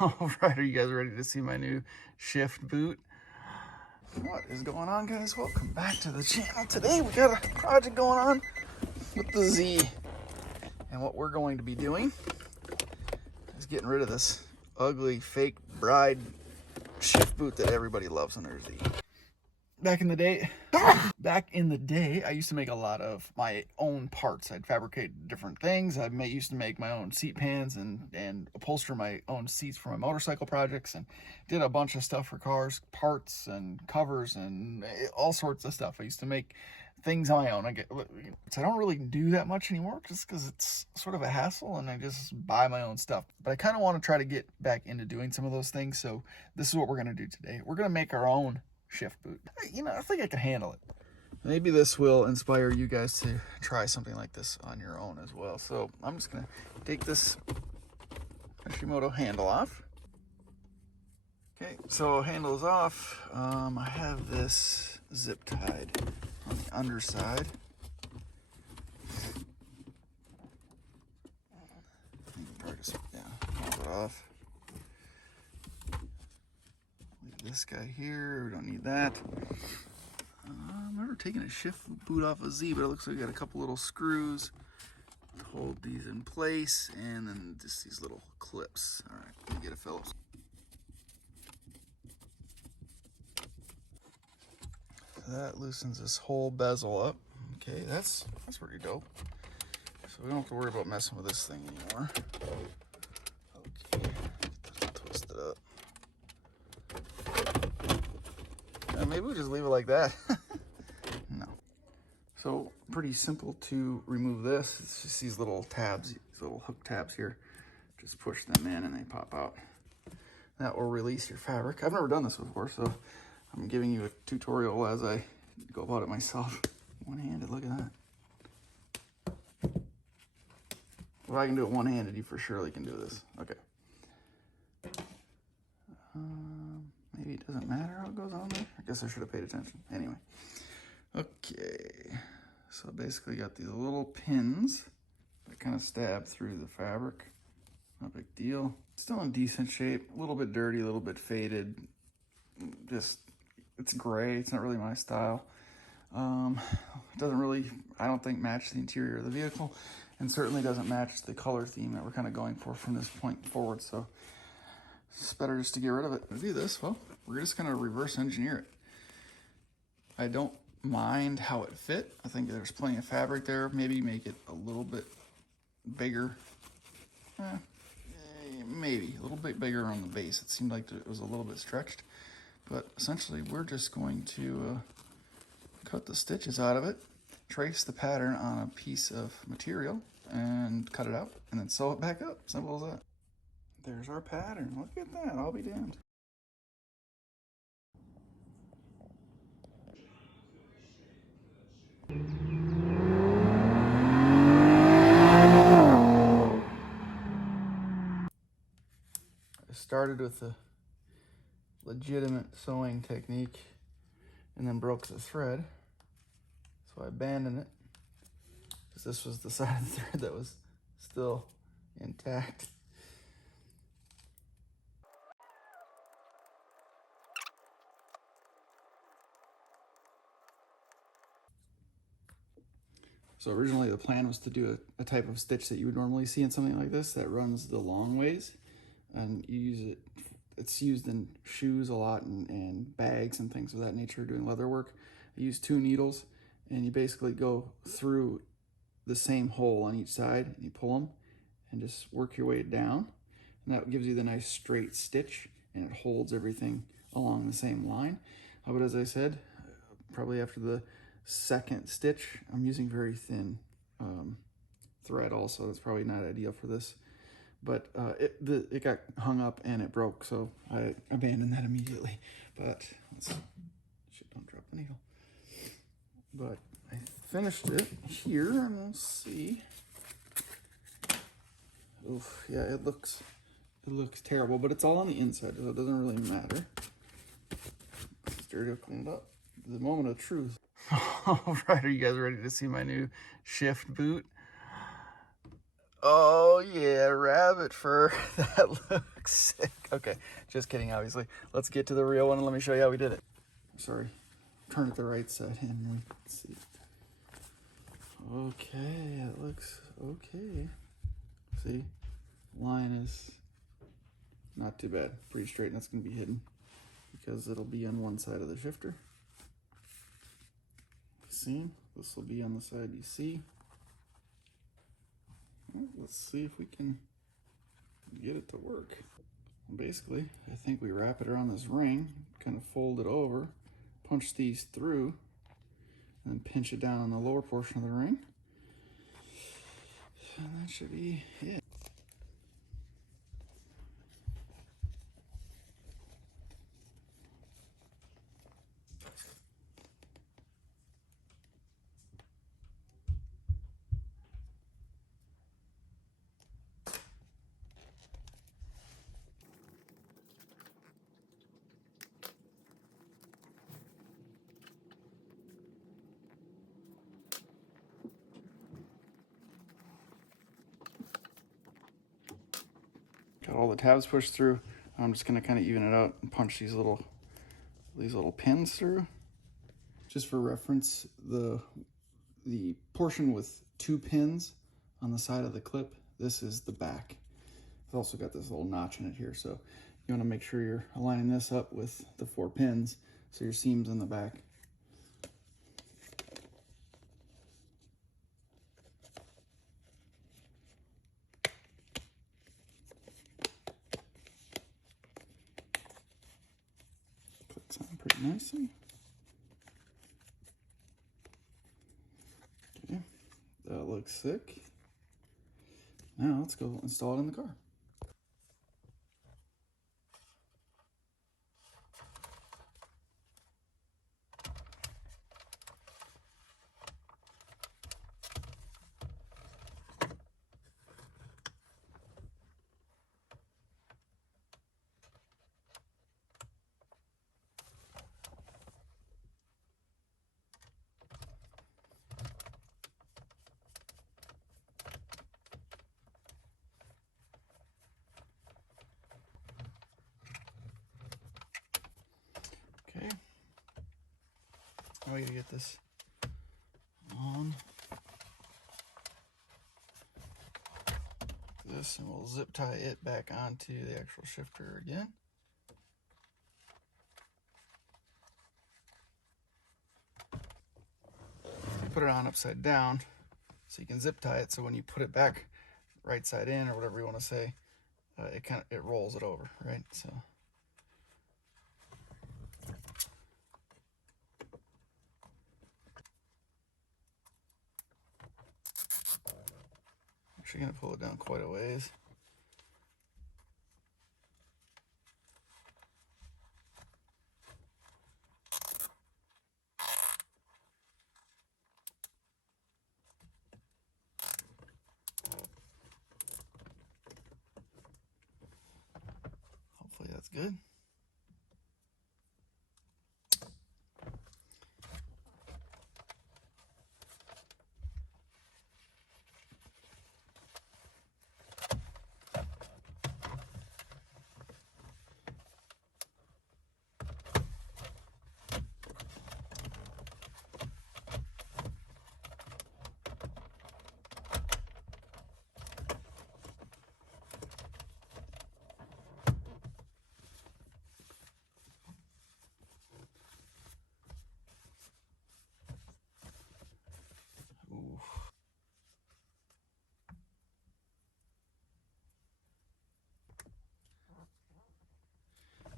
All right, are you guys ready to see my new shift boot? What is going on, guys? Welcome back to the channel. Today we got a project going on with the Z. And what we're going to be doing is getting rid of this ugly fake bride shift boot that everybody loves on their Z. Back in the day, I used to make a lot of my own parts. I'd fabricate different things. Used to make my own seat pans and upholster my own seats for my motorcycle projects, and did a bunch of stuff for cars, parts and covers and all sorts of stuff. I used to make things on my own. I don't really do that much anymore just because it's sort of a hassle and I just buy my own stuff. But I kind of want to try to get back into doing some of those things. So this is what we're going to do today. We're going to make our own shift boot. I think I can handle it. Maybe this will inspire you guys to try something like this on your own as well. So I'm just gonna take this Hashimoto handle off. Okay, so handle is off. I have this zip tied on the underside. I think probably just pull it off. This guy here, we don't need that. I remember taking a shift boot off a Z, but it looks like we got a couple little screws to hold these in place, and then just these little clips. All right, let me get a Phillips. That loosens this whole bezel up. Okay, that's pretty dope. So we don't have to worry about messing with this thing anymore. Okay, twist it up. Maybe we'll just leave it like that. No. So pretty simple to remove this. It's just these little tabs, these little hook tabs here. Just push them in and they pop out. That will release your fabric. I've never done this before, so I'm giving you a tutorial as I go about it myself. One-handed, look at that. If I can do it one-handed, you for surely can do this. Okay. Maybe it doesn't matter how it goes on there. I guess I should have paid attention. Anyway. Okay. So basically got these little pins that kind of stab through the fabric. No big deal. Still in decent shape. A little bit dirty, a little bit faded. Just, it's gray. It's not really my style. It doesn't really, I don't think, match the interior of the vehicle. And certainly doesn't match the color theme that we're kind of going for from this point forward. So it's better just to get rid of it. To do this, well, we're just going to reverse engineer it. I don't mind how it fit. I think there's plenty of fabric there. Maybe make it a little bit bigger. Maybe a little bit bigger on the base. It seemed like it was a little bit stretched. But essentially, we're just going to cut the stitches out of it, trace the pattern on a piece of material, and cut it out, and then sew it back up. Simple as that. There's our pattern. Look at that. I'll be damned. I started with a legitimate sewing technique and then broke the thread. So I abandoned it because this was the side of the thread that was still intact. So originally the plan was to do a type of stitch that you would normally see in something like this that runs the long ways, and you use it. It's used in shoes a lot and bags and things of that nature doing leather work. I use 2 needles, and you basically go through the same hole on each side, and you pull them and just work your way down, and that gives you the nice straight stitch, and it holds everything along the same line. But as I said, probably after the second stitch, I'm using very thin thread also. That's probably not ideal for this, but it got hung up and it broke, so I abandoned that immediately. But shit, don't drop the needle. But I finished it here, and we'll see. Oof, yeah, it looks terrible, but it's all on the inside, so it doesn't really matter. It's dirty, cleaned up. The moment of truth. All right, are you guys ready to see my new shift boot? Oh yeah, rabbit fur. That looks looks sick. Okay, just kidding, obviously. Let's get to the real one and let me show you how we did it. Sorry, turn it the right side and let's see. Okay, it looks okay. See, line is not too bad. Pretty straight, and that's going to be hidden because it'll be on one side of the shifter. See, this will be on the side you see. Well, let's see if we can get it to work. Basically, I think we wrap it around this ring, kind of fold it over, punch these through, and then pinch it down on the lower portion of the ring. And that should be it. Got all the tabs pushed through. I'm just gonna kind of even it out and punch these little pins through. Just for reference, the portion with 2 pins on the side of the clip, this is the back. It's also got this little notch in it here, so you want to make sure you're aligning this up with the 4 pins so your seam's in the back. Clicks on pretty nicely. Okay, that looks sick. Now let's go install it in the car. Okay, now we gotta get this on this, and we'll zip tie it back onto the actual shifter again. Put it on upside down so you can zip tie it, so when you put it back right side in, or whatever you want to say, it rolls it over, right? So actually gonna pull it down quite a ways. Hopefully that's good.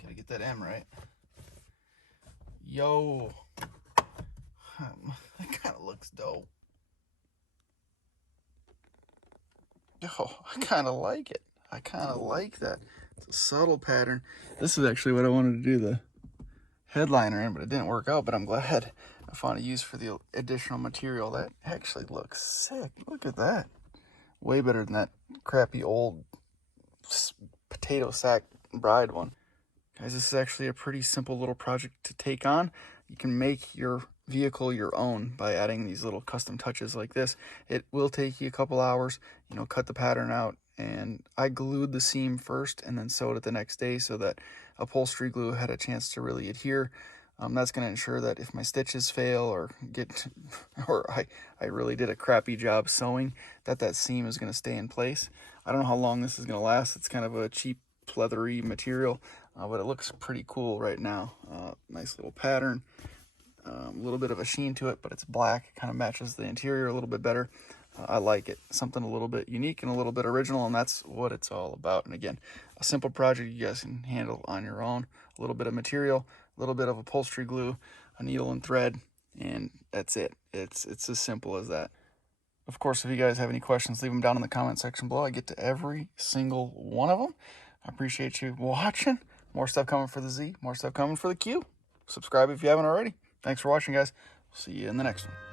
Gotta get that M right. Yo, that kind of looks dope. Yo, I kind of like it. I kind of like that. It's a subtle pattern. This is actually what I wanted to do the headliner in, but it didn't work out. But I'm glad I found a use for the additional material. That actually looks sick. Look at that. Way better than that crappy old potato sack bride one. Guys, this is actually a pretty simple little project to take on. You can make your vehicle your own by adding these little custom touches like this. It will take you a couple hours, you know, cut the pattern out, and I glued the seam first and then sewed it the next day so that upholstery glue had a chance to really adhere. That's going to ensure that if my stitches fail or or I really did a crappy job sewing, that seam is going to stay in place. I don't know how long this is going to last. It's kind of a cheap, leathery material, but it looks pretty cool right now. Nice little pattern. A little bit of a sheen to it, but it's black. It kind of matches the interior a little bit better. I like it. Something a little bit unique and a little bit original, and that's what it's all about. And again, a simple project you guys can handle on your own. A little bit of material, a little bit of upholstery glue, a needle and thread, and that's it. It's as simple as that. Of course, if you guys have any questions, leave them down in the comment section below. I get to every single one of them. I appreciate you watching. More stuff coming for the Z, more stuff coming for the Q. Subscribe if you haven't already. Thanks for watching, guys. See you in the next one.